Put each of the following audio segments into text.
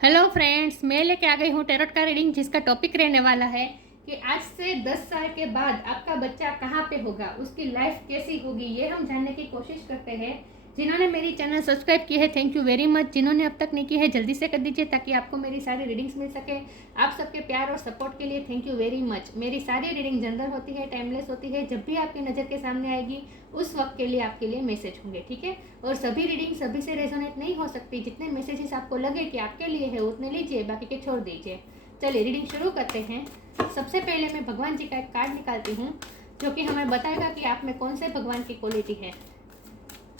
Hello friends, मैं लेके आ गई हूँ टैरोट का रीडिंग जिसका टॉपिक रहने वाला है कि आज से 10 साल के बाद आपका बच्चा कहाँ पे होगा, उसकी लाइफ कैसी होगी, ये हम जानने की कोशिश करते हैं। जिन्होंने मेरी चैनल सब्सक्राइब की है थैंक यू वेरी मच। जिन्होंने अब तक नहीं की है जल्दी से कर दीजिए ताकि आपको मेरी सारी रीडिंग्स मिल सके। आप सबके प्यार और सपोर्ट के लिए थैंक यू वेरी मच। मेरी सारी रीडिंग जनरल होती है, टाइमलेस होती है। जब भी आपकी नज़र के सामने आएगी उस वक्त के लिए आपके लिए मैसेज होंगे, ठीक है। और सभी रीडिंग सभी से रेजोनेट नहीं हो सकती। जितने मैसेजेस आपको लगे कि आपके लिए है उतने लीजिए, बाकी के छोड़ दीजिए। चलिए रीडिंग शुरू करते हैं। सबसे पहले मैं भगवान जी का एक कार्ड निकालती हूँ जो कि हमें बताएगा कि आप में कौन से भगवान की क्वालिटी है।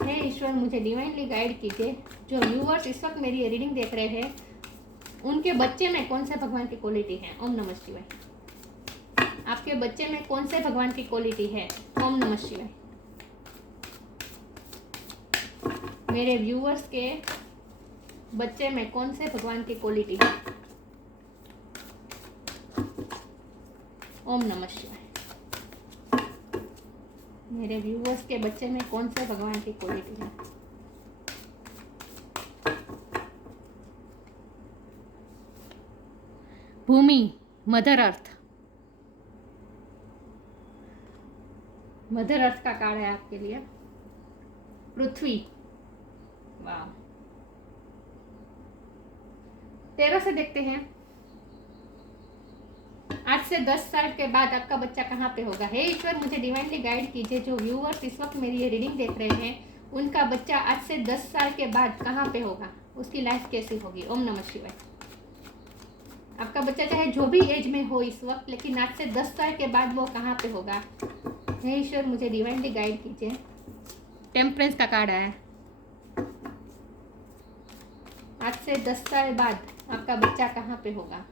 हे ईश्वर, मुझे डिवाइनली गाइड कीजिए। जो व्यूअर्स इस वक्त मेरी रीडिंग देख रहे हैं उनके बच्चे में कौन से भगवान की क्वालिटी है। ओम नमः शिवाय। आपके बच्चे में कौन से भगवान की क्वालिटी है। ओम नमः शिवाय। मेरे व्यूअर्स के बच्चे में कौन से भगवान की क्वालिटी है। ओम नमः शिवाय। मेरे व्यूअर्स के बच्चे में कौन से भगवान की क्वालिटी है। भूमि, मदर अर्थ। मदर अर्थ का कार्ड है आपके लिए। पृथ्वी, वाह। तेरह से देखते हैं आज से 10 साल के बाद आपका बच्चा कहाँ पे होगा। हे ईश्वर, मुझे डिवाइनली गाइड कीजिए। जो व्यूअर्स इस वक्त मेरी ये रीडिंग देख रहे हैं उनका बच्चा आज से 10 साल के बाद कहाँ पे होगा, उसकी लाइफ कैसी होगी। ओम नमः शिवाय। आपका बच्चा चाहे जो भी एज में हो इस वक्त, लेकिन आज से 10 साल के बाद वो कहाँ पे होगा। हे ईश्वर, मुझे डिवाइनली गाइड कीजिए। टेम्परेंस का कार्ड आया। आज से 10 साल बाद आपका बच्चा कहाँ पे होगा।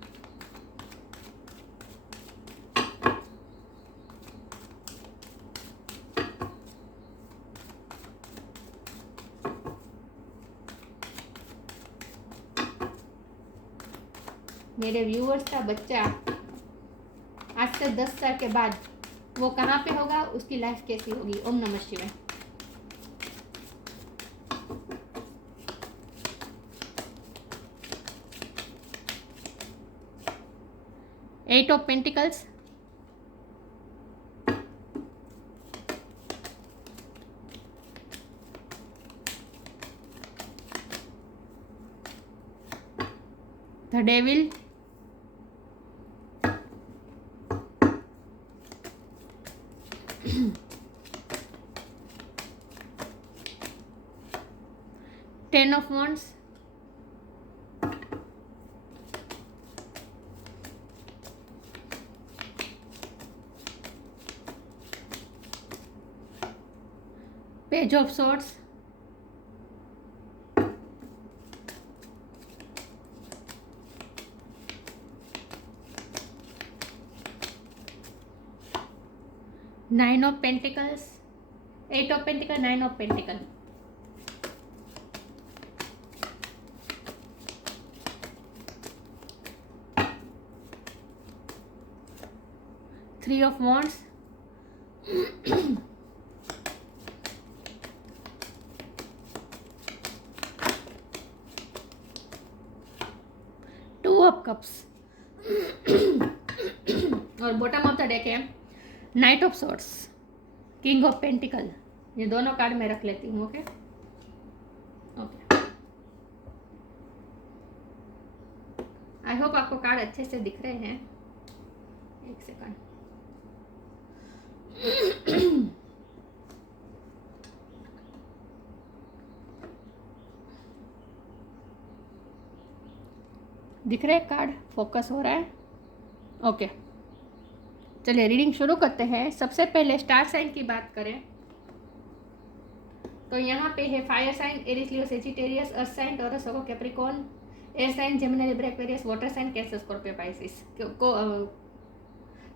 मेरे व्यूअर्स का बच्चा आज से 10 साल के बाद वो कहाँ पे होगा, उसकी लाइफ कैसी होगी। ओम नमः शिवाय। Eight of pentacles, the devil, ten of wands, page of swords, nine of pentacles, eight of pentacle, nine of pentacle, three of wands, two of cups और बॉटम ऑफ द डेक है knight of swords, king of pentacle. ये दोनों card मैं रख लेती हूँ। Okay okay, I hope आपको card अच्छे से दिख रहे हैं। एक सेकंड। दिख रहे कार्ड, फोकस हो रहा है। ओके, चलिए रीडिंग शुरू करते हैं। सबसे पहले स्टार साइन की बात करें तो यहाँ पे है fire sign Aries Leo Sagittarius, earth sign Taurus Virgo Capricorn, air sign Gemini Libra Aquarius, water sign Cancer Scorpio Pisces.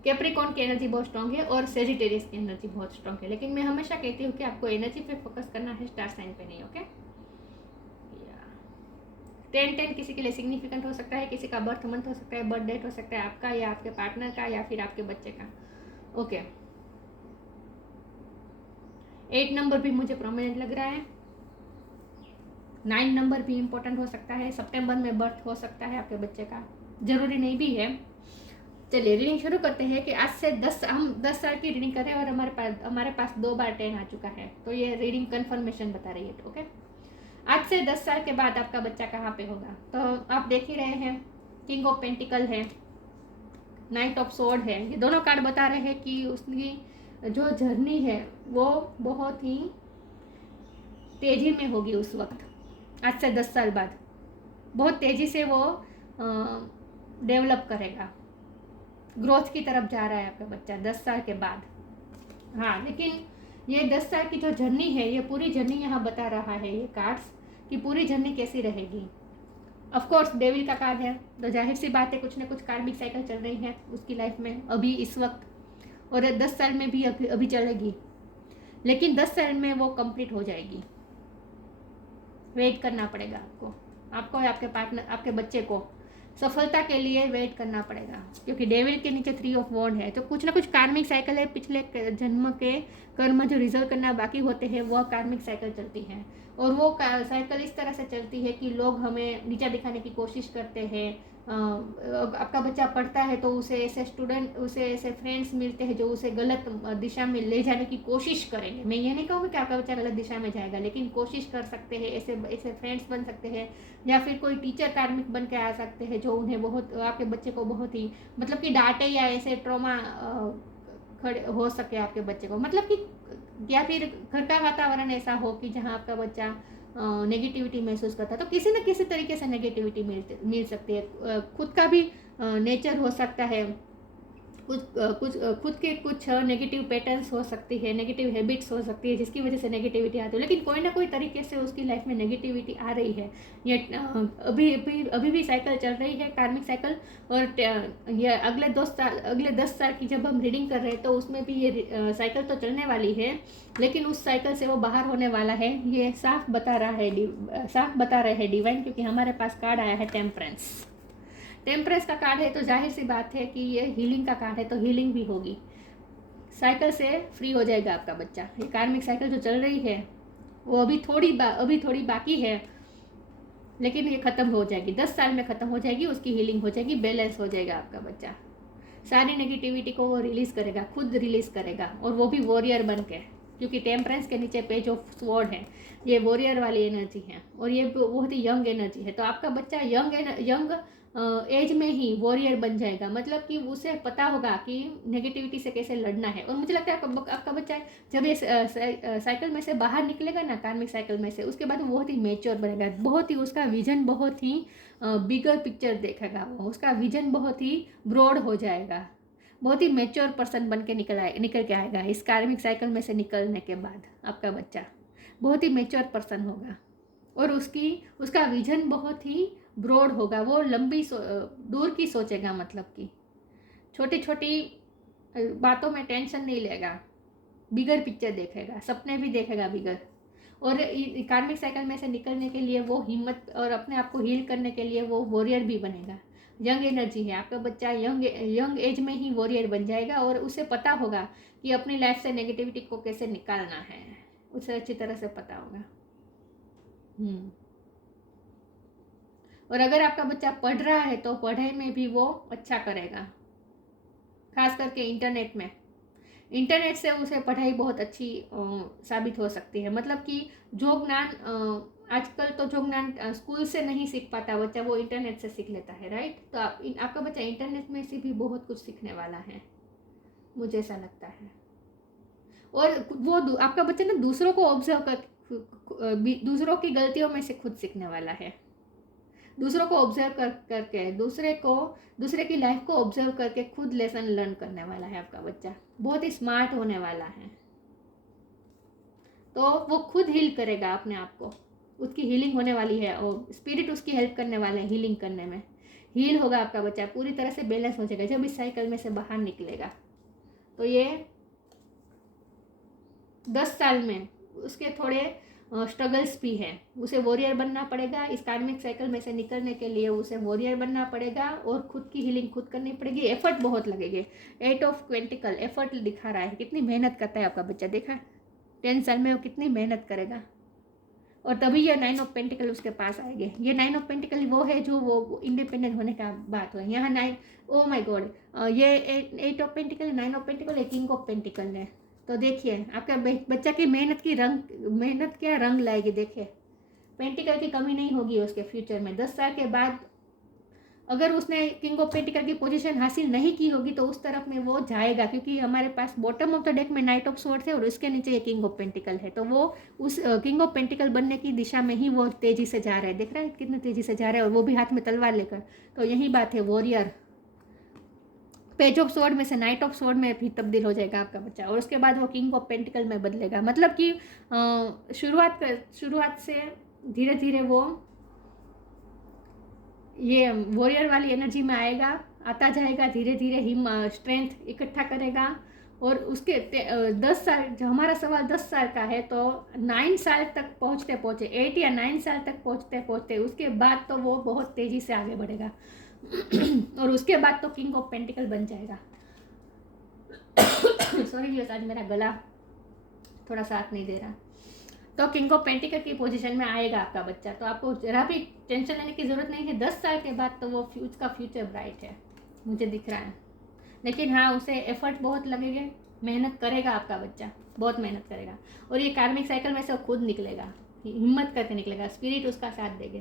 Capricorn की एनर्जी बहुत स्ट्रांग है और सेजिटेरियस की एनर्जी बहुत स्ट्रांग है, लेकिन मैं हमेशा कहती हूँ कि आपको एनर्जी पे फोकस करना है, स्टार साइन पे नहीं। ओके, 10-10 किसी के लिए सिग्निफिकेंट हो सकता है, किसी का बर्थ मंथ हो सकता है, बर्थ डेट हो सकता है आपका या आपके पार्टनर का या फिर आपके बच्चे का। ओके, 8 नंबर भी मुझे प्रोमिनेंट लग रहा है। 9 नंबर भी इम्पोर्टेंट हो सकता है, सितंबर में बर्थ हो सकता है आपके बच्चे का, ज़रूरी नहीं भी है। चलिए रीडिंग शुरू करते हैं कि आज से हम 10 साल की रीडिंग करें और हमारे पास 2 बार 10 आ चुका है, तो ये रीडिंग कन्फर्मेशन बता रही है। ओके, आज से 10 साल के बाद आपका बच्चा कहाँ पे होगा? तो आप देख ही रहे हैं, किंग ऑफ पेंटिकल है, नाइट ऑफ सोर्ड है, ये दोनों कार्ड बता रहे हैं कि उसकी जो जर्नी है वो बहुत ही तेज़ी में होगी उस वक्त। आज से 10 साल बाद बहुत तेज़ी से वो डेवलप करेगा, ग्रोथ की तरफ जा रहा है आपका बच्चा 10 साल के बाद। हाँ, लेकिन ये 10 साल की जो जर्नी है, ये पूरी जर्नी यहाँ बता रहा है ये कार्ड्स कि पूरी जर्नी कैसी रहेगी। ऑफ कोर्स डेविल का कार्ड है, तो जाहिर सी बात है कुछ ना कुछ कार्मिक साइकिल चल रही है उसकी लाइफ में अभी इस वक्त, और 10 साल में भी अभी चलेगी, लेकिन 10 साल में वो कंप्लीट हो जाएगी। वेट करना पड़ेगा आपको आपके पार्टनर, आपके बच्चे को सफलता के लिए वेट करना पड़ेगा, क्योंकि डेविल के नीचे 3 ऑफ वॉन्ड है, तो कुछ ना कुछ कार्मिक साइकिल है, पिछले जन्म के कर्म जो रिजल्व करना बाकी होते हैं वह कार्मिक साइकिल चलती है। और वो साइकिल इस तरह से चलती है कि लोग हमें नीचा दिखाने की कोशिश करते हैं। आपका बच्चा पढ़ता है तो उसे ऐसे फ्रेंड्स मिलते हैं जो उसे गलत दिशा में ले जाने की कोशिश करेंगे। मैं ये नहीं कहूँगी कि आपका बच्चा गलत दिशा में जाएगा, लेकिन कोशिश कर सकते हैं, ऐसे फ्रेंड्स बन सकते हैं, या फिर कोई टीचर कार्मिक बन के आ सकते हैं जो उन्हें आपके बच्चे को बहुत ही मतलब कि डांटे, या ऐसे ट्रॉमा खड़े हो सके आपके बच्चे को, मतलब कि या फिर घर का वातावरण ऐसा हो कि जहाँ आपका बच्चा नेगेटिविटी महसूस करता है, तो किसी न किसी तरीके से नेगेटिविटी मिल सकती है। खुद का भी नेचर हो सकता है, खुद के कुछ नेगेटिव पैटर्न्स हो सकती है, नेगेटिव हैबिट्स हो सकती है जिसकी वजह से नेगेटिविटी आती है, लेकिन कोई ना कोई तरीके से उसकी लाइफ में नेगेटिविटी आ रही है। ये अभी भी साइकिल चल रही है, कार्मिक साइकिल। और ये अगले 10 साल की जब हम रीडिंग कर रहे हैं तो उसमें भी ये साइकिल तो चलने वाली है, लेकिन उस साइकिल से वो बाहर होने वाला है, ये साफ बता रहे हैं डिवाइन, क्योंकि हमारे पास कार्ड आया है टेम्परेंस का कार्ड है, तो जाहिर सी बात है कि ये हीलिंग का कार्ड है, तो हीलिंग भी होगी, साइकिल से फ्री हो जाएगा आपका बच्चा। ये कार्मिक साइकिल जो चल रही है वो अभी थोड़ी बाकी है, लेकिन ये खत्म हो जाएगी, 10 साल में खत्म हो जाएगी, उसकी हीलिंग हो जाएगी, बैलेंस हो जाएगा आपका बच्चा। सारी नेगेटिविटी को वो रिलीज करेगा, खुद रिलीज करेगा, और वो भी वॉरियर बन के, क्योंकि टेम्परेंस के नीचे पेज ऑफ स्वॉर्ड है, ये वॉरियर वाली एनर्जी है, और ये बहुत ही यंग एनर्जी है। तो आपका बच्चा यंग एज में ही वॉरियर बन जाएगा, मतलब कि उसे पता होगा कि नेगेटिविटी से कैसे लड़ना है। और मुझे लगता है आपका बच्चा जब ये साइकिल में से बाहर निकलेगा ना, कार्मिक साइकिल में से, उसके बाद वो बहुत ही मेच्योर बनेगा, बहुत ही उसका विजन बहुत ही बिगर पिक्चर देखेगा, वो उसका विजन बहुत ही ब्रॉड हो जाएगा, बहुत ही मेच्योर पर्सन बन के निकल के आएगा इस कार्मिक साइकिल में से निकलने के बाद। आपका बच्चा बहुत ही मेच्योर पर्सन होगा, और उसका विजन बहुत ही ब्रॉड होगा, वो दूर की सोचेगा, मतलब कि छोटी छोटी बातों में टेंशन नहीं लेगा, बिगर पिक्चर देखेगा, सपने भी देखेगा बिगर। और कार्मिक साइकिल में से निकलने के लिए वो हिम्मत, और अपने आप को हील करने के लिए वो वॉरियर भी बनेगा। यंग एनर्जी है आपका बच्चा, यंग एज में ही वॉरियर बन जाएगा, और उसे पता होगा कि अपनी लाइफ से नेगेटिविटी को कैसे निकालना है, उसे अच्छी तरह से पता होगा। और अगर आपका बच्चा पढ़ रहा है तो पढ़ाई में भी वो अच्छा करेगा, खास करके इंटरनेट से उसे पढ़ाई बहुत अच्छी साबित हो सकती है। मतलब कि जो ज्ञान आजकल तो जो ज्ञान स्कूल से नहीं सीख पाता बच्चा, वो इंटरनेट से सीख लेता है, राइट। तो आपका बच्चा इंटरनेट में से भी बहुत कुछ सीखने वाला है, मुझे ऐसा लगता है। और वो आपका बच्चा ना दूसरों को ऑब्जर्व कर, दूसरों की गलतियों में से खुद सीखने वाला है, दूसरों को ऑब्जर्व करके दूसरे की लाइफ को ऑब्जर्व करके खुद लेसन लर्न करने वाला है आपका बच्चा, बहुत ही स्मार्ट होने वाला है। तो वो खुद हील करेगा अपने आप को, उसकी हीलिंग होने वाली है, और स्पिरिट उसकी हेल्प करने वाले हैं हीलिंग करने में। हील होगा आपका बच्चा, पूरी तरह से बैलेंस हो जाएगा जब इस साइकिल में से बाहर निकलेगा। तो ये 10 साल में उसके थोड़े स्ट्रगल्स भी है, उसे वॉरियर बनना पड़ेगा, इस कार्मिक साइकिल में से निकलने के लिए उसे वॉरियर बनना पड़ेगा, और खुद की हीलिंग खुद करनी पड़ेगी, एफर्ट बहुत लगेंगे। 8 ऑफ पेंटिकल एफर्ट दिखा रहा है, कितनी मेहनत करता है आपका बच्चा, देखा 10 साल में वो कितनी मेहनत करेगा, और तभी ये 9 ऑफ पेंटिकल उसके पास आएंगे। ये 9 ऑफ पेंटिकल वो है जो वो इंडिपेंडेंट होने का बात है। यहाँ 9, ओ माय गॉड, ये 8 ऑफ पेंटिकल, 9 ऑफ पेंटिकल, एक किंग ऑफ पेंटिकल है। तो देखिए आपका बच्चा की मेहनत क्या रंग लाएगी। देखिए पेंटिकल की कमी नहीं होगी उसके फ्यूचर में। 10 साल के बाद अगर उसने किंग ऑफ पेंटिकल की पोजीशन हासिल नहीं की होगी तो उस तरफ में वो जाएगा, क्योंकि हमारे पास बॉटम ऑफ द डेक में नाइट ऑफ स्वॉर्ड्स है और उसके नीचे ये किंग ऑफ पेंटिकल है। तो वो उस किंग ऑफ पेंटिकल बनने की दिशा में ही वो तेजी से जा रहा है। देख रहा है कितनी तेजी से जा रहा है, और वो भी हाथ में तलवार लेकर। तो यही बात है, वॉरियर पेज ऑफ स्वॉर्ड में से नाइट ऑफ स्वॉर्ड में भी तब्दील हो जाएगा आपका बच्चा, और उसके बाद वो किंग ऑफ पेंटिकल में बदलेगा। मतलब कि शुरुआत से धीरे धीरे वो ये वॉरियर वाली एनर्जी में आता जाएगा, धीरे धीरे स्ट्रेंथ इकट्ठा करेगा। और उसके 10 साल, जो हमारा सवाल 10 साल का है, तो 9 साल तक पहुँचते 8 या 9 साल तक पहुँचते उसके बाद तो वो बहुत तेज़ी से आगे बढ़ेगा और उसके बाद तो किंग ऑफ पेंटिकल बन जाएगा। सॉरी आज मेरा गला थोड़ा साथ नहीं दे रहा। तो किंग ऑफ पेंटिकल की पोजीशन में आएगा आपका बच्चा। तो आपको जरा भी टेंशन लेने की ज़रूरत नहीं है। 10 साल के बाद तो वो उसका फ्यूचर ब्राइट है, मुझे दिख रहा है। लेकिन हाँ, उसे एफर्ट बहुत लगेंगे, मेहनत करेगा आपका बच्चा, बहुत मेहनत करेगा। और ये कार्मिक साइकिल में से वो खुद निकलेगा, हिम्मत करके निकलेगा, स्पिरिट उसका साथ देगा।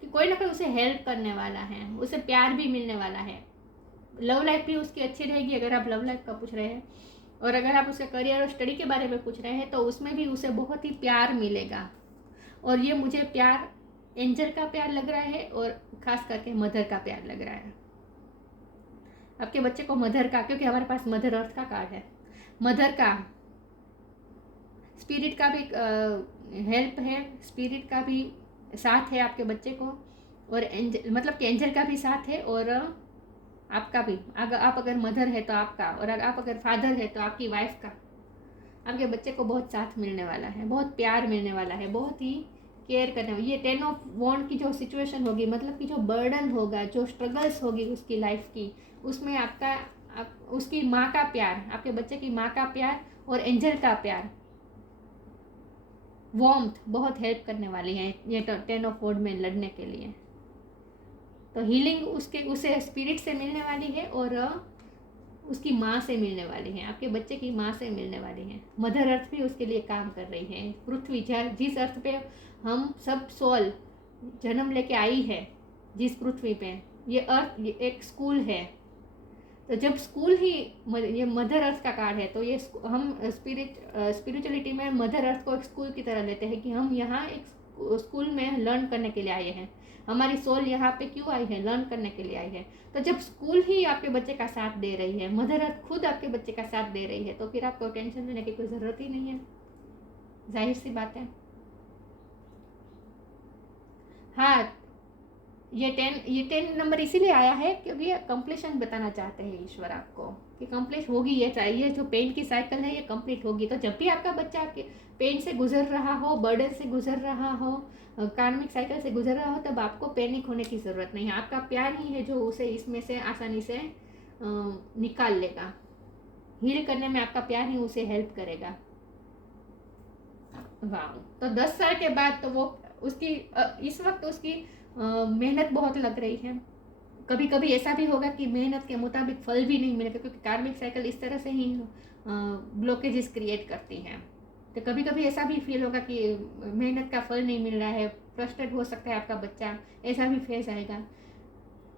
कि कोई ना कोई उसे हेल्प करने वाला है, उसे प्यार भी मिलने वाला है। लव लाइफ भी उसकी अच्छी रहेगी अगर आप लव लाइफ का पूछ रहे हैं। और अगर आप उसके करियर और स्टडी के बारे में पूछ रहे हैं तो उसमें भी उसे बहुत ही प्यार मिलेगा। और ये मुझे प्यार एंजल का प्यार लग रहा है, और खास करके मदर का प्यार लग रहा है आपके बच्चे को। मदर का, क्योंकि हमारे पास मदर अर्थ का कार्ड है। मदर का, स्पिरिट का भी हेल्प है, स्पिरिट का भी साथ है आपके बच्चे को, और एंजल मतलब कि एंजल का भी साथ है, और आपका भी। आप अगर मदर है तो आपका, और आप अगर फादर है तो आपकी वाइफ का। आपके बच्चे को बहुत साथ मिलने वाला है, बहुत प्यार मिलने वाला है, बहुत ही केयर करने वाला। ये 10 ऑफ वॉन्ड की जो सिचुएशन होगी, मतलब कि जो बर्डन होगा, जो स्ट्रगल्स होगी उसकी लाइफ की, उसमें उसकी माँ का प्यार, आपके बच्चे की माँ का प्यार और एंजल का प्यार, वार्मथ बहुत हेल्प करने वाली है ये 10 ऑफ वॉन्ड में लड़ने के लिए। तो हीलिंग उसे स्पिरिट से मिलने वाली है, और उसकी माँ से मिलने वाली है, आपके बच्चे की माँ से मिलने वाली है। मदर अर्थ भी उसके लिए काम कर रही है। पृथ्वी, जिस अर्थ पे हम सब सोल जन्म लेके आई है, जिस पृथ्वी पे, ये अर्थ ये एक स्कूल है। तो जब स्कूल ही ये मदर अर्थ का कार्ड है, तो ये हम स्पिरिचुअलिटी में मदर अर्थ को एक स्कूल की तरह लेते हैं कि हम यहाँ एक स्कूल में लर्न करने के लिए आए हैं। हमारी सोल यहाँ पे क्यों आई है? लर्न करने के लिए आई है। तो जब स्कूल ही आपके बच्चे का साथ दे रही है, मदर अर्थ खुद आपके बच्चे का साथ दे रही है, तो फिर आपको टेंशन लेने की कोई ज़रूरत ही नहीं है। जाहिर सी बात है। हाँ, ये 10 नंबर इसीलिए आया है क्योंकि कंप्लीशन बताना चाहते हैं ईश्वर आपको कि कंप्लीट होगी। ये चाहिए जो पेन की साइकिल है ये कंप्लीट होगी। तो जब भी आपका बच्चा पेन से गुजर रहा हो, बर्डन से गुजर रहा हो, कार्मिक साइकिल से गुजर रहा हो, तब आपको पैनिक होने की ज़रूरत नहीं है। आपका प्यार ही है जो उसे इसमें से आसानी से निकाल लेगा। हील करने में आपका प्यार ही उसे हेल्प करेगा। वाह। तो 10 साल के बाद तो वो उसकी इस वक्त उसकी मेहनत बहुत लग रही है। कभी कभी ऐसा भी होगा कि मेहनत के मुताबिक फल भी नहीं मिलेगा, क्योंकि कार्मिक साइकिल इस तरह से ही ब्लॉकेजेस क्रिएट करती हैं। तो कभी कभी ऐसा भी फील होगा कि मेहनत का फल नहीं मिल रहा है, फ्रस्ट्रेट हो सकता है आपका बच्चा, ऐसा भी फेस आएगा।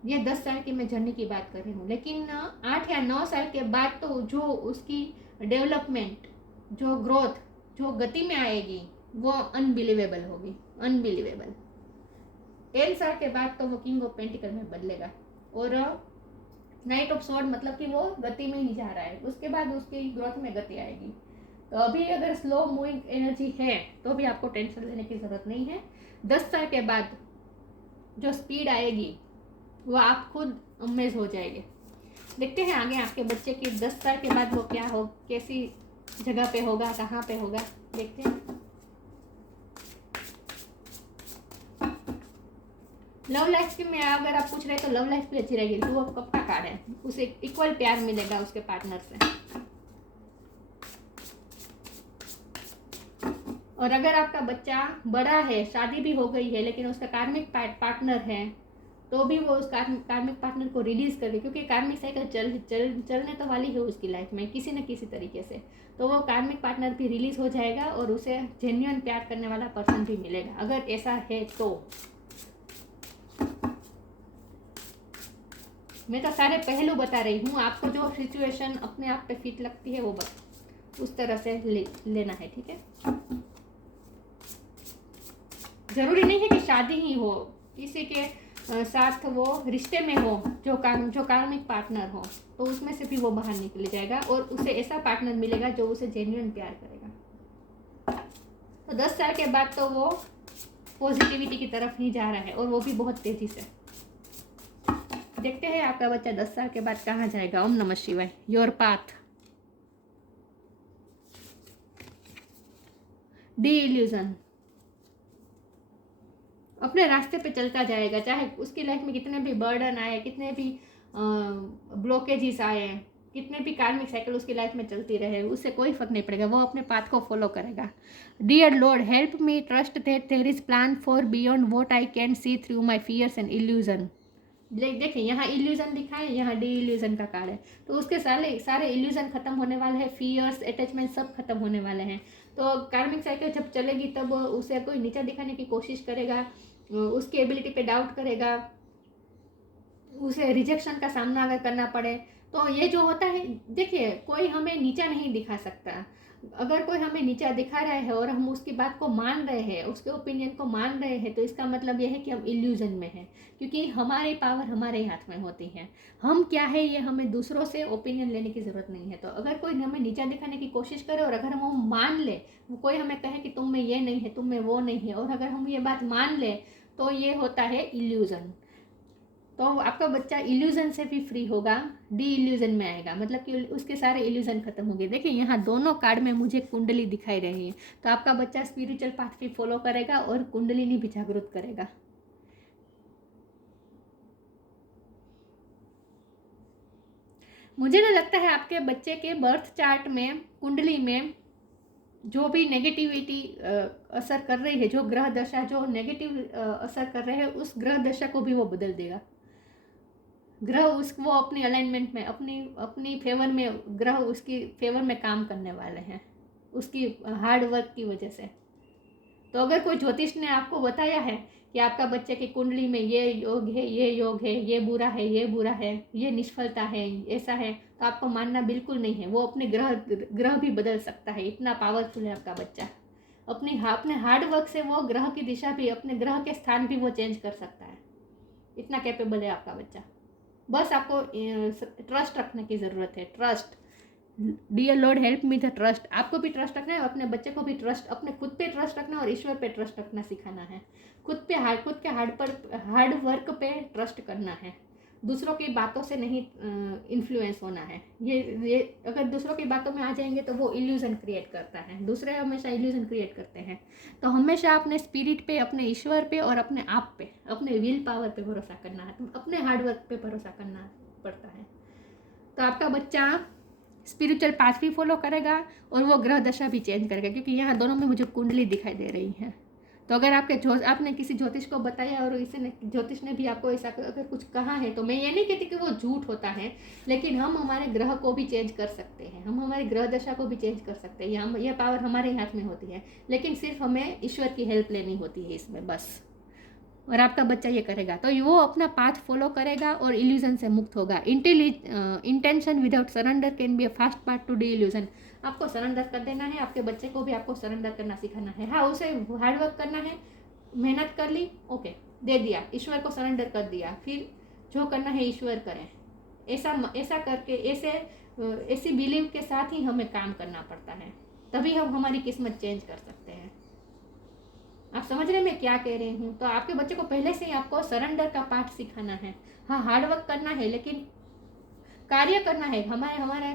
ये 10 साल की मैं जर्नी की बात कर रही हूँ। लेकिन 8 या 9 साल के बाद तो जो उसकी डेवलपमेंट, जो ग्रोथ, जो गति में आएगी वो अनबिलीवेबल होगी, अनबिलीवेबल। 10 साल के बाद तो वो किंग ऑफ पेंटिकल में बदलेगा, और नाइट ऑफ स्वॉर्ड मतलब कि वो गति में ही जा रहा है, उसके बाद उसकी ग्रोथ में गति आएगी। तो अभी अगर स्लो मूविंग एनर्जी है तो भी आपको टेंशन लेने की ज़रूरत नहीं है। 10 साल के बाद जो स्पीड आएगी वो आप खुद अमेज हो जाएंगे। देखते हैं आगे आपके बच्चे की 10 साल के बाद वो क्या हो, कैसी जगह पे होगा, कहाँ पे होगा, देखते हैं। लव लाइफ की में अगर आप पूछ रहे हैं तो लव लाइफ भी अच्छी रहेगी। 2 ऑफ कप का कार्ड है, उसे इक्वल प्यार मिलेगा उसके पार्टनर से। और अगर आपका बच्चा बड़ा है, शादी भी हो गई है, लेकिन उसका कार्मिक पार्टनर है, तो भी वो उस कार्मिक पार्टनर को रिलीज करे, क्योंकि कार्मिक साइकिल चलने तो वाली है उसकी लाइफ में किसी न किसी तरीके से। तो वो कार्मिक पार्टनर भी रिलीज हो जाएगा और उसे जेन्युइन प्यार करने वाला पर्सन भी मिलेगा, अगर ऐसा है तो। मैं तो सारे पहलू बता रही हूँ, आपको जो सिचुएशन अपने आप पे फिट लगती है वो उस तरह से लेना है, ठीक है। जरूरी नहीं है कि शादी ही हो, किसी के साथ वो रिश्ते में हो जो कार्मिक पार्टनर हो, तो उसमें से भी वो बाहर निकल जाएगा और उसे ऐसा पार्टनर मिलेगा जो उसे जेन्युइन प्यार करेगा। तो 10 साल के बाद तो वो पॉजिटिविटी की तरफ ही जा रहा है, और वो भी बहुत तेजी से। देखते हैं आपका बच्चा 10 साल के बाद कहाँ जाएगा। ओम नमः शिवाय। योर पाथ, डी इल्यूजन, अपने रास्ते पे चलता जाएगा, चाहे उसकी लाइफ में कितने भी बर्डन आए, कितने भी ब्लॉकेजेस आए, कितने भी कार्मिक साइकिल उसकी लाइफ में चलती रहे, उससे कोई फर्क नहीं पड़ेगा, वो अपने पाथ को फॉलो करेगा। Dear Lord, help me trust that there is plan for beyond what I can see through my fears and illusion. देखिए यहाँ इल्यूजन दिखा है, यहाँ डी इल्यूजन का कार्ड है, तो उसके सारे इल्यूजन खत्म होने वाले हैं, फियर्स, अटैचमेंट सब खत्म होने वाले हैं। तो कार्मिक साइकिल जब चलेगी तब उसे कोई नीचा दिखाने की कोशिश करेगा, उसकी एबिलिटी पे डाउट करेगा, उसे रिजेक्शन का सामना अगर करना पड़े तो ये जो होता है, देखिए कोई हमें नीचा नहीं दिखा सकता। अगर कोई हमें नीचा दिखा रहा है और हम उसकी बात को मान रहे हैं, उसके ओपिनियन को मान रहे हैं, तो इसका मतलब यह है कि हम इल्यूजन में हैं, क्योंकि हमारी पावर हमारे हाथ में होती है। हम क्या है ये हमें दूसरों से ओपिनियन लेने की ज़रूरत नहीं है। तो अगर कोई हमें नीचा दिखाने की कोशिश करे और अगर हम मान ले, कोई हमें कहे कि तुम में ये नहीं है, तुम में वो नहीं है, और अगर हम ये बात मान ले, तो ये होता है इल्यूजन। तो आपका बच्चा इल्यूजन से भी फ्री होगा, डी इल्यूजन में आएगा, मतलब कि उसके सारे इल्यूजन खत्म होंगे। देखिए यहाँ दोनों कार्ड में मुझे कुंडली दिखाई रही है, तो आपका बच्चा स्पिरिचुअल पाथ भी फॉलो करेगा और कुंडलिनी भी जागृत करेगा। मुझे ना लगता है आपके बच्चे के बर्थ चार्ट में, कुंडली में जो भी नेगेटिविटी असर कर रही है, जो ग्रह दशा जो नेगेटिव असर कर रहे हैं, उस ग्रह दशा को भी वो बदल देगा। ग्रह वो अपनी अलाइनमेंट में, अपनी फेवर में, ग्रह उसकी फेवर में काम करने वाले हैं, उसकी हार्ड वर्क की वजह से। तो अगर कोई ज्योतिष ने आपको बताया है कि आपका बच्चे की कुंडली में ये योग है, ये योग है, ये बुरा है, ये बुरा है, ये निष्फलता है, ऐसा है, तो आपको मानना बिल्कुल नहीं है। वो अपने ग्रह भी बदल सकता है, इतना पावरफुल है आपका बच्चा। अपने हार्ड वर्क से वो ग्रह की दिशा भी, अपने ग्रह के स्थान भी वो चेंज कर सकता है, इतना कैपेबल है आपका बच्चा। बस आपको ट्रस्ट रखने की ज़रूरत है। Trust, dear Lord help me the trust. आपको भी ट्रस्ट रखना है, अपने बच्चे को भी ट्रस्ट, अपने खुद पे ट्रस्ट रखना है और ईश्वर पे ट्रस्ट रखना सिखाना है। खुद के हार्ड वर्क पे ट्रस्ट करना है, दूसरों की बातों से नहीं इन्फ्लुएंस होना है। ये अगर दूसरों की बातों में आ जाएंगे तो वो इल्यूजन क्रिएट करता है, दूसरे हमेशा इल्यूजन क्रिएट करते हैं। तो हमेशा अपने स्पिरिट पे, अपने ईश्वर पे और अपने आप पे, अपने विल पावर पे भरोसा करना है, अपने हार्ड वर्क पे भरोसा करना पड़ता है। तो आपका बच्चा स्पिरिचुअल पाथ भी फॉलो करेगा और वो ग्रह दशा भी चेंज करेगा, क्योंकि यहाँ दोनों में मुझे कुंडली दिखाई दे रही है। तो अगर आपने किसी ज्योतिष को बताया और ज्योतिष ने भी आपको ऐसा अगर कुछ कहा है, तो मैं ये नहीं कहती कि वो झूठ होता है, लेकिन हम हमारे ग्रह को भी चेंज कर सकते हैं, हम हमारी ग्रह दशा को भी चेंज कर सकते हैं। यह पावर हमारे हाथ में होती है, लेकिन सिर्फ हमें ईश्वर की हेल्प लेनी होती है इसमें, बस। और आपका बच्चा ये करेगा तो वो अपना पाथ फॉलो करेगा और इल्यूजन से मुक्त होगा। Intention without surrender can be a fast path to delusion. आपको सरेंडर कर देना है, आपके बच्चे को भी आपको सरेंडर करना सिखाना है। हाँ, उसे हार्डवर्क करना है, मेहनत कर ली, ओके, दे दिया, ईश्वर को सरेंडर कर दिया, फिर जो करना है ईश्वर करें। ऐसा करके ऐसी बिलीव के साथ ही हमें काम करना पड़ता है, तभी हम हमारी किस्मत चेंज कर सकते हैं। आप समझ रहे हैं मैं क्या कह रही हूँ? तो आपके बच्चे को पहले से ही आपको सरेंडर का पाठ सिखाना है। हाँ, हार्डवर्क करना है, लेकिन कार्य करना है। हमारे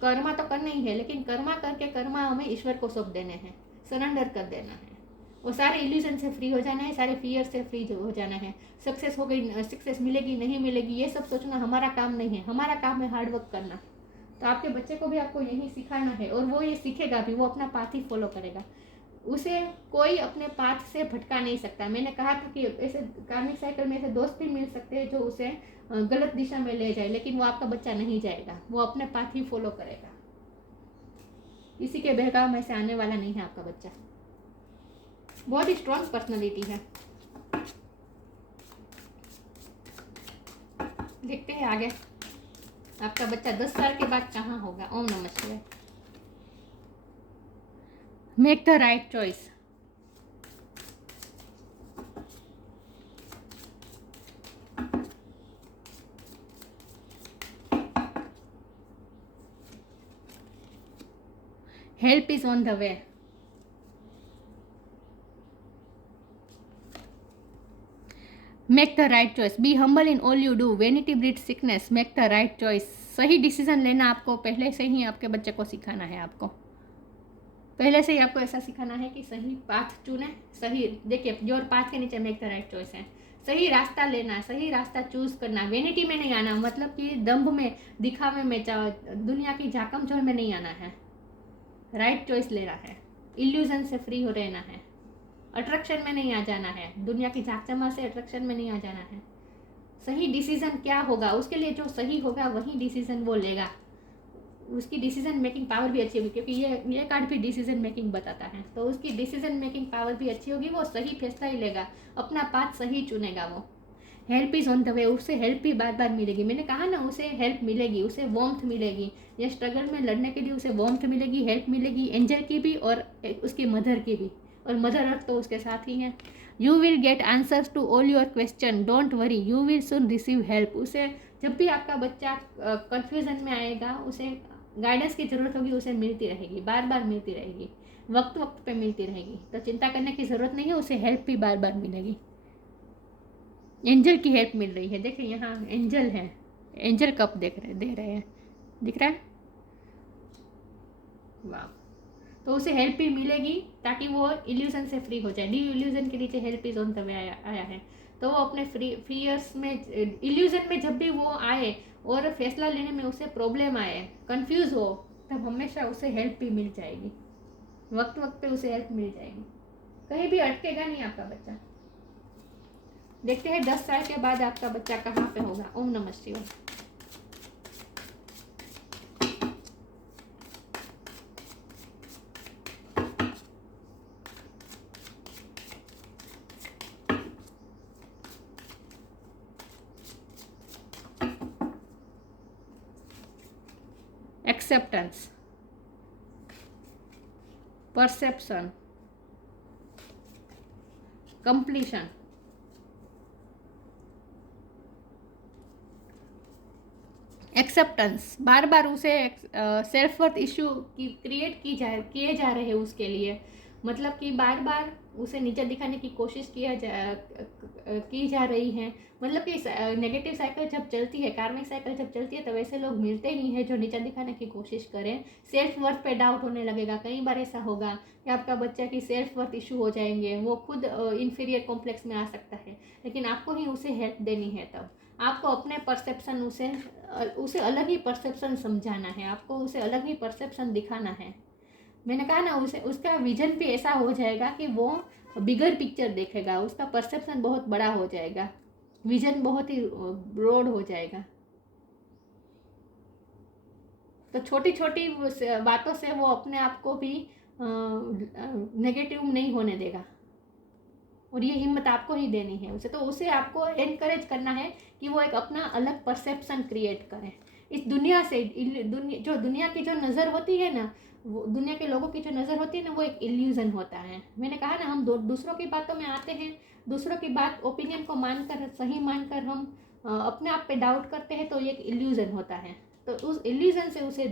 कर्मा तो करना ही है, लेकिन कर्मा हमें ईश्वर को सौंप देने हैं, सरेंडर कर देना है। वो सारे इल्यूजन से फ्री हो जाना है, सारे फियर से फ्री हो जाना है। सक्सेस हो गई, सक्सेस मिलेगी नहीं मिलेगी, ये सब सोचना हमारा काम नहीं है। हमारा काम है हार्डवर्क करना। तो आपके बच्चे को भी आपको यही सिखाना है और वो ये सीखेगा भी, वो अपना पाथ ही फॉलो करेगा। उसे कोई अपने पाथ से भटका नहीं सकता। मैंने कहा था कि ऐसे कार्मिक साइकिल में ऐसे दोस्त भी मिल सकते हैं जो उसे गलत दिशा में ले जाए, लेकिन वो आपका बच्चा नहीं जाएगा, वो अपने पाथ ही फॉलो करेगा। किसी के बहकाव में से आने वाला नहीं है आपका बच्चा। बहुत ही स्ट्रॉन्ग पर्सनालिटी है। देखते हैं आगे आपका बच्चा 10 साल के बाद कहाँ होगा। ओम नमः शिवाय। Make the right choice. Help is on the way. Make the right choice. Be humble in all you do. Vanity breeds sickness. Make the right choice. सही डिसीजन लेना आपको पहले से ही आपके बच्चे को सिखाना है। आपको पहले से ही आपको ऐसा सिखाना है कि सही पाथ चुने। सही देखिए, योर पाथ के नीचे मेक द राइट चॉइस है। सही रास्ता लेना, सही रास्ता चूज करना। वेनिटी में नहीं आना, मतलब कि दम्भ में, दिखावे में, दुनिया की झाकम झोल में नहीं आना है। राइट चॉइस लेना है। इल्यूजन से फ्री हो रहना है। अट्रैक्शन में नहीं आ जाना है। दुनिया की झाकचमा से अट्रैक्शन में नहीं आ जाना है। सही डिसीजन क्या होगा, उसके लिए जो सही होगा वही डिसीजन वो लेगा। उसकी डिसीजन मेकिंग पावर भी अच्छी होगी, क्योंकि ये कार्ड भी डिसीजन मेकिंग बताता है। तो उसकी डिसीजन मेकिंग पावर भी अच्छी होगी। वो सही फैसला ही लेगा, अपना पाथ सही चुनेगा वो। Help is on the way. उससे हेल्प भी बार बार मिलेगी। मैंने कहा ना, उसे हेल्प मिलेगी, उसे वार्मथ मिलेगी। ये स्ट्रगल में लड़ने के लिए उसे वार्मथ मिलेगी, हेल्प मिलेगी, एंजल की भी और उसकी मदर की भी। और मदर अर्थ तो उसके साथ ही है। You will get answers to all your question, don't worry, you will soon receive help. उसे जब भी आपका बच्चा कन्फ्यूजन में आएगा, उसे गाइडेंस की ज़रूरत होगी, उसे मिलती रहेगी, बार बार मिलती रहेगी, वक्त वक्त पे मिलती रहेगी। तो चिंता करने की ज़रूरत नहीं है, उसे हेल्प भी बार बार मिलेगी। एंजल की हेल्प मिल रही है। देखिए यहाँ एंजल है, एंजल कप दे रहे हैं, दिख रहा है। वाह। तो उसे हेल्प भी मिलेगी ताकि वो इल्यूजन से फ्री हो जाए। डी इल्यूजन के नीचे help is on the way आया है। तो वो अपने फियर्स में, इल्यूजन में जब भी वो आए और फैसला लेने में उसे प्रॉब्लम आए, कंफ्यूज हो, तब हमेशा उसे हेल्प भी मिल जाएगी। वक्त वक्त पे उसे हेल्प मिल जाएगी। कहीं भी अटकेगा नहीं आपका बच्चा। देखते हैं 10 साल के बाद आपका बच्चा कहाँ पे होगा। ओम नमः शिवाय। Acceptance, perception, completion, acceptance. बार बार उसे सेल्फ वर्थ इश्यू क्रिएट किए जा रहे हैं उसके लिए। मतलब कि बार बार उसे नीचे दिखाने की कोशिश की जा रही है। मतलब कि नेगेटिव साइकिल जब चलती है, कार्मिक साइकिल जब चलती है, तो वैसे लोग मिलते नहीं हैं जो नीचे दिखाने की कोशिश करें। सेल्फ वर्थ पे डाउट होने लगेगा। कई बार ऐसा होगा कि आपका बच्चा की सेल्फ वर्थ इशू हो जाएंगे, वो खुद इन्फीरियर कॉम्प्लेक्स में आ सकता है। लेकिन आपको ही उसे हेल्प देनी है। तब आपको अपने परसेप्शन, उसे अलग ही परसेप्शन समझाना है। आपको उसे अलग ही परसेप्शन दिखाना है। मैंने कहा ना, उसे उसका विजन भी ऐसा हो जाएगा कि वो बिगर पिक्चर देखेगा। उसका परसेप्शन बहुत बड़ा हो जाएगा, विजन बहुत ही ब्रॉड हो जाएगा। तो छोटी छोटी बातों से वो अपने आप को भी नेगेटिव नहीं होने देगा। और ये हिम्मत आपको ही देनी है उसे। तो उसे आपको एनकरेज करना है कि वो एक अपना अलग परसेप्शन क्रिएट करे इस दुनिया से। जो दुनिया की जो नज़र होती है ना, वो दुनिया के लोगों की जो नज़र होती है ना, वो एक इल्यूजन होता है। मैंने कहा ना, हम दूसरों की बातों में आते हैं, दूसरों की बात, ओपिनियन को मानकर, सही मानकर हम अपने आप पे डाउट करते हैं, तो ये एक इल्यूजन होता है। तो उस इल्यूजन से उसे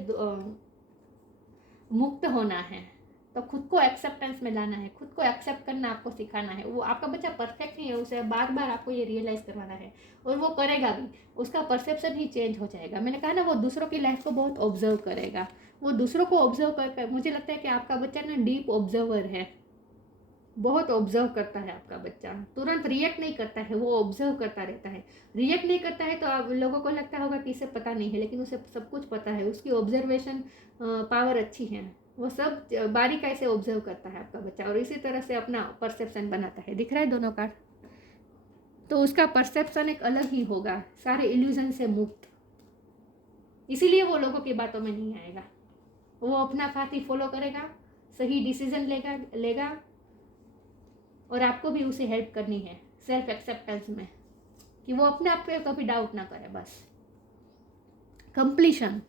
मुक्त होना है। तो खुद को एक्सेप्टेंस में लाना है, खुद को एक्सेप्ट करना आपको सिखाना है। वो आपका बच्चा परफेक्ट नहीं है, उसे बार बार आपको ये रियलाइज़ करवाना है, और वो करेगा भी। उसका परसेप्शन ही चेंज हो जाएगा। मैंने कहा ना, वो दूसरों की लाइफ को बहुत ऑब्जर्व करेगा। वो दूसरों को ऑब्जर्व कर, मुझे लगता है कि आपका बच्चा ना डीप ऑब्जर्वर है। बहुत ऑब्जर्व करता है आपका बच्चा। तुरंत रिएक्ट नहीं करता है, वो ऑब्जर्व करता रहता है। रिएक्ट नहीं करता है तो आप लोगों को लगता होगा कि इसे पता नहीं है, लेकिन उसे सब कुछ पता है। उसकी ऑब्जर्वेशन पावर अच्छी है। वो सब बारीकाई से ऑब्जर्व करता है आपका बच्चा, और इसी तरह से अपना परसेप्शन बनाता है। दिख रहा है दोनों कार्ड? तो उसका परसेप्शन एक अलग ही होगा, सारे इल्यूजन से मुक्त। इसीलिए वो लोगों की बातों में नहीं आएगा, वो अपना पाथ ही फॉलो करेगा, सही डिसीजन लेगा और आपको भी उसे हेल्प करनी है सेल्फ एक्सेप्टेंस में, कि वो अपने आप पे कभी डाउट ना करे। बस कंप्लीशन,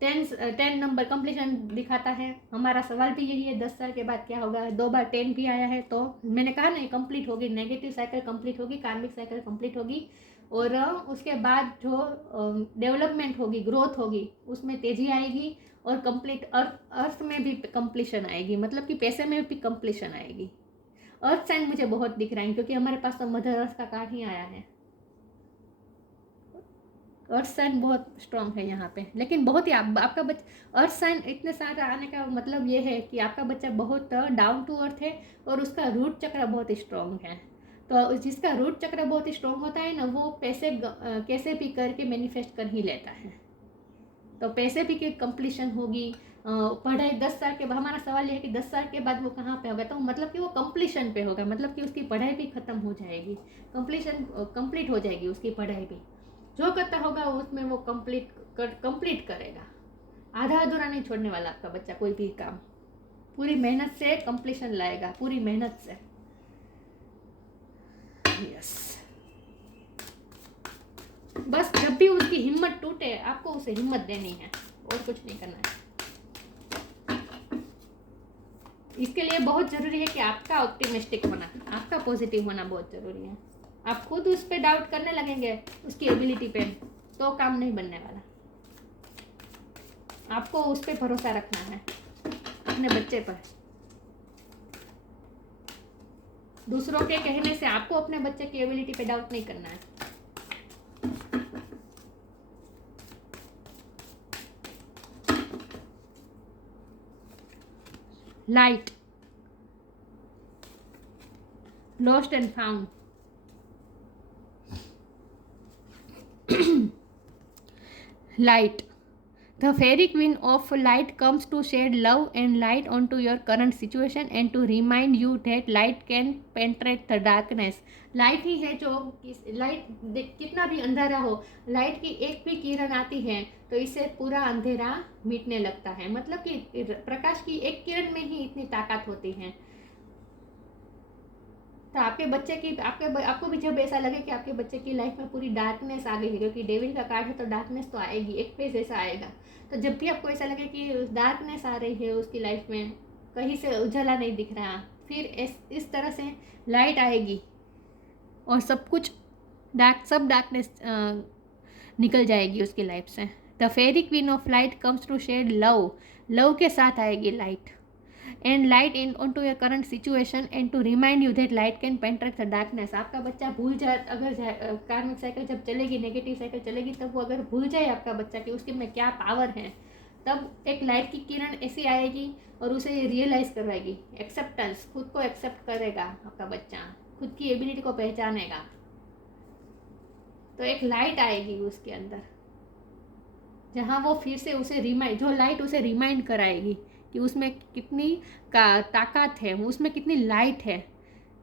10 नंबर कंप्लीशन दिखाता है। हमारा सवाल भी यही है, 10 साल के बाद क्या होगा। 2 बार 10 भी आया है, तो मैंने कहा ना, ये कंप्लीट होगी, नेगेटिव साइकिल कंप्लीट होगी, कार्मिक साइकिल कंप्लीट होगी, और उसके बाद जो डेवलपमेंट होगी, ग्रोथ होगी, उसमें तेजी आएगी, और कंप्लीट अर्थ में भी कंप्लीशन आएगी, मतलब कि पैसे में भी कंप्लीशन आएगी। अर्थ साइन मुझे बहुत दिख रहा है, क्योंकि हमारे पास तो मदर अर्थ का कार्ड ही आया है। अर्थ साइन बहुत स्ट्रांग है यहाँ पे, लेकिन बहुत ही आपका बच्चा, अर्थ साइन इतने सारे आने का मतलब ये है कि आपका बच्चा बहुत डाउन टू अर्थ है, और उसका रूट चक्र बहुत स्ट्रांग है। तो जिसका रूट चक्र बहुत स्ट्रांग होता है ना, वो पैसे कैसे भी करके मैनिफेस्ट कर ही लेता है। तो पैसे भी की कंप्लीशन होगी। पढ़ाई 10 साल के बाद, हमारा सवाल यह है कि 10 साल के बाद वो कहाँ पे होगा, तो मतलब कि वो कंप्लीशन पे होगा, मतलब कि उसकी पढ़ाई भी खत्म हो जाएगी, कंप्लीट हो जाएगी उसकी पढ़ाई भी। जो करता होगा उसमें वो कंप्लीट करेगा, आधा अधूरा नहीं छोड़ने वाला आपका बच्चा कोई भी काम, पूरी मेहनत से कंप्लीशन लाएगा, पूरी मेहनत से। यस, बस जब भी उसकी हिम्मत टूटे, आपको उसे हिम्मत देनी है, और कुछ नहीं करना है। इसके लिए बहुत जरूरी है कि आपका ऑप्टिमिस्टिक होना, आपका पॉजिटिव होना बहुत जरूरी है। आप खुद उस पर डाउट करने लगेंगे, उसकी एबिलिटी पे, तो काम नहीं बनने वाला। आपको उस पर भरोसा रखना है, अपने बच्चे पर। दूसरों के कहने से आपको अपने बच्चे की एबिलिटी पे डाउट नहीं करना है। Light, lost and found, light. The fairy queen of light comes to shed love and light onto your current situation and to remind you that light can penetrate the darkness. Light ही है जो, light कितना भी अंधेरा हो, light की एक भी किरण आती है तो इससे पूरा अंधेरा मिटने लगता है। मतलब कि प्रकाश की एक किरण में ही इतनी ताकत होती है। तो आपके बच्चे की, आपको भी जब ऐसा लगे कि आपके बच्चे की लाइफ में पूरी डार्कनेस आ गई है, क्योंकि डेविल का कार्ड है तो डार्कनेस तो आएगी, एक फेज ऐसा आएगा। तो जब भी आपको ऐसा लगे कि डार्कनेस आ रही है उसकी लाइफ में, कहीं से उजाला नहीं दिख रहा, फिर इस तरह से लाइट आएगी और सब कुछ सब डार्कनेस निकल जाएगी उसकी लाइफ से। The fairy queen of light comes to shed love, love के साथ आएगी light, and light in on to your current situation and to remind you that light can penetrate the darkness. आपका बच्चा भूल जाए, अगर कार्मिक साइकिल जब चलेगी, नेगेटिव साइकिल चलेगी, तब वो अगर भूल जाए आपका बच्चा कि उसके में क्या पावर है, तब एक लाइट की किरण ऐसी आएगी और उसे रियलाइज करवाएगी। एक्सेप्टेंस, खुद को एक्सेप्ट करेगा आपका बच्चा, खुद की एबिलिटी को पहचानेगा, तो एक लाइट आएगी उसके अंदर, जहाँ वो फिर से उसे रिमाइंड, जो लाइट उसे रिमाइंड कराएगी कि उसमें कितनी ताकत है, उसमें कितनी लाइट है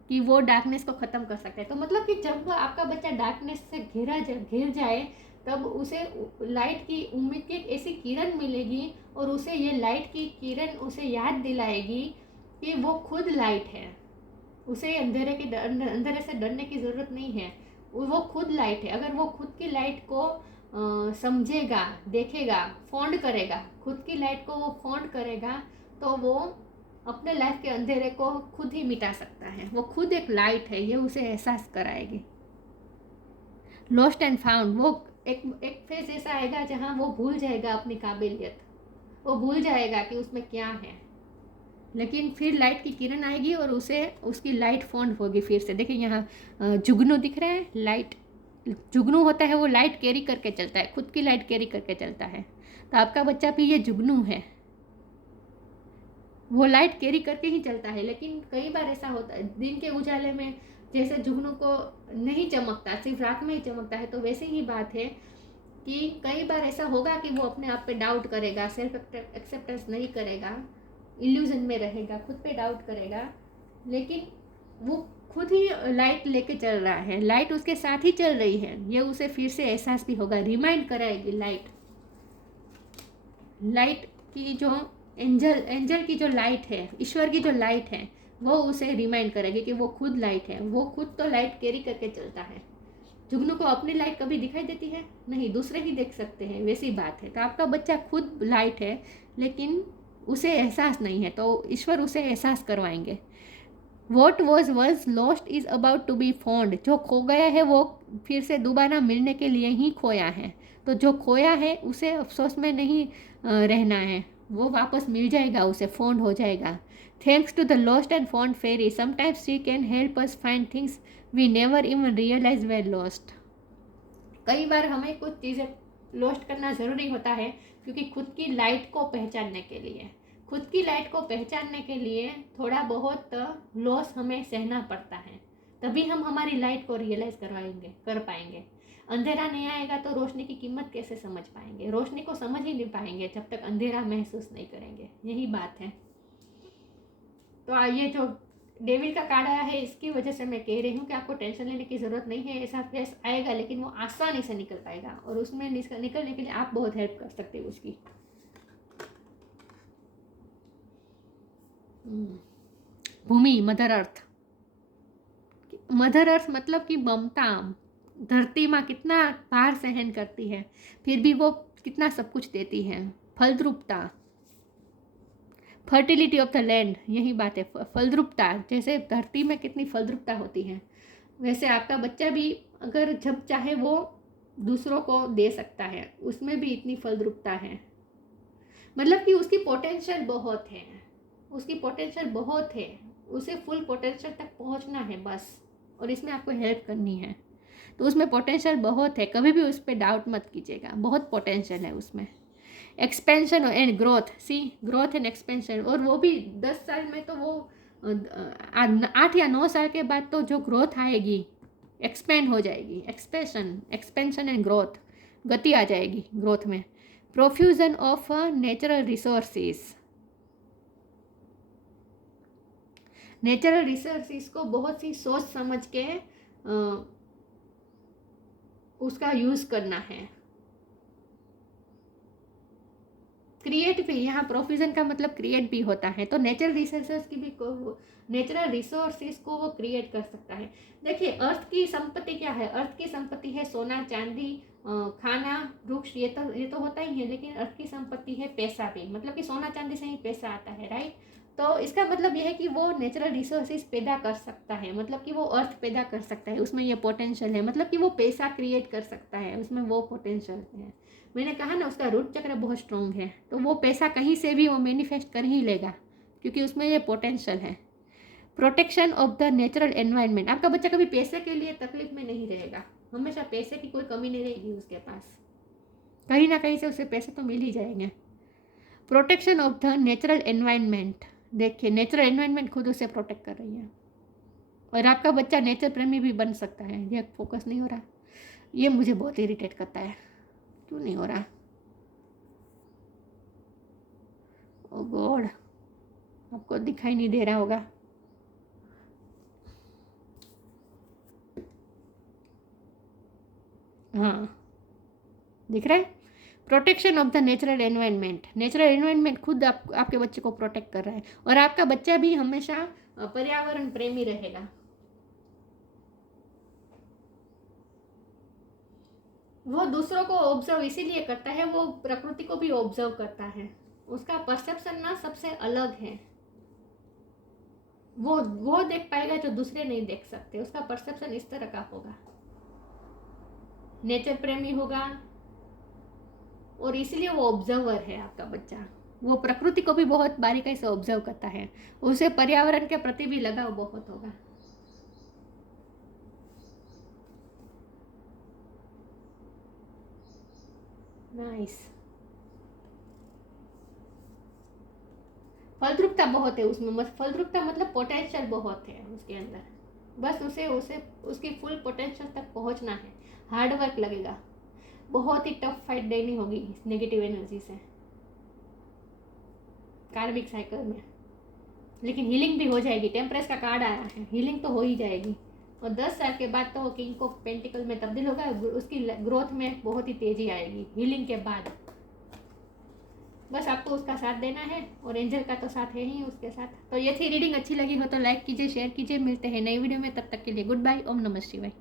कि वो डार्कनेस को ख़त्म कर सकता है। तो मतलब कि जब आपका बच्चा डार्कनेस से घिर जाए, तब उसे लाइट की उम्मीद की एक ऐसी किरण मिलेगी, और उसे ये लाइट की किरण उसे याद दिलाएगी कि वो खुद लाइट है, उसे अंधेरे से डरने की ज़रूरत नहीं है, वो खुद लाइट है। अगर वो खुद की लाइट को समझेगा, देखेगा, फॉन्ड करेगा, खुद की लाइट को वो फॉन्ड करेगा, तो वो अपने लाइफ के अंधेरे को खुद ही मिटा सकता है। वो खुद एक लाइट है, ये उसे एहसास कराएगी। लॉस्ट एंड फाउंड, वो एक फेज ऐसा आएगा जहाँ वो भूल जाएगा अपनी काबिलियत, वो भूल जाएगा कि उसमें क्या है, लेकिन फिर लाइट की किरण आएगी और उसे उसकी लाइट फॉन्ड होगी फिर से। देखिए यहाँ जुगनू दिख रहा है, लाइट जुगनू होता है, वो लाइट कैरी करके चलता है, खुद की लाइट कैरी करके चलता है। तो आपका बच्चा भी ये जुगनू है, वो लाइट कैरी करके ही चलता है। लेकिन कई बार ऐसा होता है, दिन के उजाले में जैसे जुगनू को नहीं चमकता, सिर्फ रात में ही चमकता है, तो वैसे ही बात है कि कई बार ऐसा होगा कि वो अपने आप पे डाउट करेगा, सेल्फ एक्सेप्टेंस नहीं करेगा, इल्यूजन में रहेगा, खुद पे डाउट करेगा, लेकिन वो खुद ही लाइट लेके चल रहा है, लाइट उसके साथ ही चल रही है, ये उसे फिर से एहसास भी होगा, रिमाइंड कराएगी लाइट। लाइट की जो एंजल की जो लाइट है, ईश्वर की जो लाइट है, वो उसे रिमाइंड करेगी कि वो खुद लाइट है, वो खुद तो लाइट कैरी करके चलता है। जुगनू को अपनी लाइट कभी दिखाई देती है? नहीं, दूसरे ही देख सकते हैं, वैसी बात है। तो आपका बच्चा खुद लाइट है, लेकिन उसे एहसास नहीं है, तो ईश्वर उसे एहसास करवाएंगे। What was once lost is about to be found. जो खो गया है वो फिर से दोबारा मिलने के लिए ही खोया है। तो जो खोया है उसे अफसोस में नहीं रहना है, वो वापस मिल जाएगा, उसे फाउंड हो जाएगा। Thanks to the lost and found fairy sometimes she can help us find things we never even realise were lost. कई बार हमें कुछ चीज़ें लॉस्ट करना ज़रूरी होता है, क्योंकि खुद की लाइट को पहचानने के लिए, खुद की लाइट को पहचानने के लिए थोड़ा बहुत लॉस हमें सहना पड़ता है, तभी हम हमारी लाइट को रियलाइज़ कर पाएंगे। अंधेरा नहीं आएगा तो रोशनी की कीमत कैसे समझ पाएंगे? रोशनी को समझ ही नहीं पाएंगे जब तक अंधेरा महसूस नहीं करेंगे। यही बात है। तो ये जो डेविल का कार्ड आया है, इसकी वजह से मैं कह रही हूँ कि आपको टेंशन लेने की ज़रूरत नहीं है। ऐसा फेस आएगा, लेकिन वो आसानी से निकल पाएगा, और उसमें निकलने के लिए आप बहुत हेल्प कर सकते हो उसकी। भूमि, मदर अर्थ। मदर अर्थ मतलब कि ममता। धरती माँ कितना भार सहन करती है, फिर भी वो कितना सब कुछ देती है। फलद्रुपता, फर्टिलिटी ऑफ द लैंड, यही बात है। फलद्रुपता, जैसे धरती में कितनी फलद्रुपता होती है, वैसे आपका बच्चा भी अगर जब चाहे वो दूसरों को दे सकता है, उसमें भी इतनी फलद्रुपता है। मतलब कि उसकी पोटेंशियल बहुत है, उसकी पोटेंशियल बहुत है, उसे फुल पोटेंशियल तक पहुंचना है बस, और इसमें आपको हेल्प करनी है। तो उसमें पोटेंशियल बहुत है, कभी भी उस पर डाउट मत कीजिएगा, बहुत पोटेंशियल है उसमें। Expansion and growth, see growth and expansion, और वो भी 10 साल में, तो वो 8 या 9 साल के बाद तो जो ग्रोथ आएगी, एक्सपेंड हो जाएगी। एक्सपेंशन एंड ग्रोथ, गति आ जाएगी ग्रोथ में। Profusion of natural resources, natural resources को बहुत सी सोच समझ के उसका यूज़ करना है। क्रिएट भी, यहाँ प्रोफ्यूजन का मतलब क्रिएट भी होता है, तो नेचुरल रिसोर्सेस की भी नेचुरल रिसोर्सेस को वो क्रिएट कर सकता है। देखिए, अर्थ की संपत्ति क्या है? अर्थ की संपत्ति है सोना, चांदी, खाना, वृक्ष, ये तो होता ही है, लेकिन अर्थ की संपत्ति है पैसा भी, मतलब कि सोना चांदी से ही पैसा आता है, राइट? तो इसका मतलब यह है कि वो नेचुरल रिसोर्सेज पैदा कर सकता है, मतलब कि वो अर्थ पैदा कर सकता है, उसमें ये पोटेंशियल है। मतलब कि वो पैसा क्रिएट कर सकता है, उसमें वो पोटेंशियल है। मैंने कहा ना, उसका रूट चक्र बहुत स्ट्रॉन्ग है, तो वो पैसा कहीं से भी वो मैनिफेस्ट कर ही लेगा, क्योंकि उसमें ये पोटेंशियल है। Protection of the natural environment, आपका बच्चा कभी पैसे के लिए तकलीफ में नहीं रहेगा, हमेशा पैसे की कोई कमी नहीं रहेगी उसके पास, कहीं ना कहीं से उसे पैसे तो मिल ही जाएंगे। Protection of the natural environment, देखिए नेचुरल एनवायरनमेंट खुद उसे प्रोटेक्ट कर रही है, और आपका बच्चा नेचर प्रेमी भी बन सकता है। ये फोकस नहीं हो रहा, ये मुझे बहुत इरिटेट करता है, क्यों नहीं हो रहा? ओ गॉड, आपको दिखाई नहीं दे रहा होगा। हाँ, दिख रहा है? Protection of the natural environment, natural environment खुद आपके बच्चे को प्रोटेक्ट कर रहा है, और आपका बच्चा भी हमेशा पर्यावरण प्रेमी रहेगा। वो दूसरों को ऑब्जर्व इसीलिए करता है, वो प्रकृति को भी ऑब्जर्व करता है, उसका परसेप्शन ना सबसे अलग है। वो देख पाएगा जो दूसरे नहीं देख सकते, उसका परसेप्शन इस तरह का होगा, नेचर प्रेमी होगा, और इसलिए वो ऑब्जर्वर है आपका बच्चा। वो प्रकृति को भी बहुत बारीकी से ऑब्जर्व करता है, उसे पर्यावरण के प्रति भी लगाव बहुत होगा। नाइस। फलद्रुपता बहुत है उसमें, फलद्रुपता मतलब पोटेंशियल बहुत है उसके अंदर, बस उसे उसकी फुल पोटेंशियल तक पहुंचना है, हार्ड वर्क लगेगा। बहुत ही टफ फाइट देनी होगी इस नेगेटिव एनर्जी से कार्मिक साइकिल में। लेकिन हीलिंग भी हो जाएगी। टेम्परेस का कार्ड आया है, हीलिंग तो हो ही जाएगी। और 10 साल के बाद तो किंग ऑफ पेंटिकल में तब्दील होगा, उसकी ग्रोथ में बहुत ही तेजी आएगी हीलिंग के बाद। बस आपको उसका साथ देना है और एंजल का तो साथ है ही उसके साथ। तो ये थी रीडिंग। अच्छी लगी हो तो लाइक कीजिए, शेयर कीजिए। मिलते हैं नई वीडियो में, तब तक के लिए गुड बाय। ओम नमः शिवाय।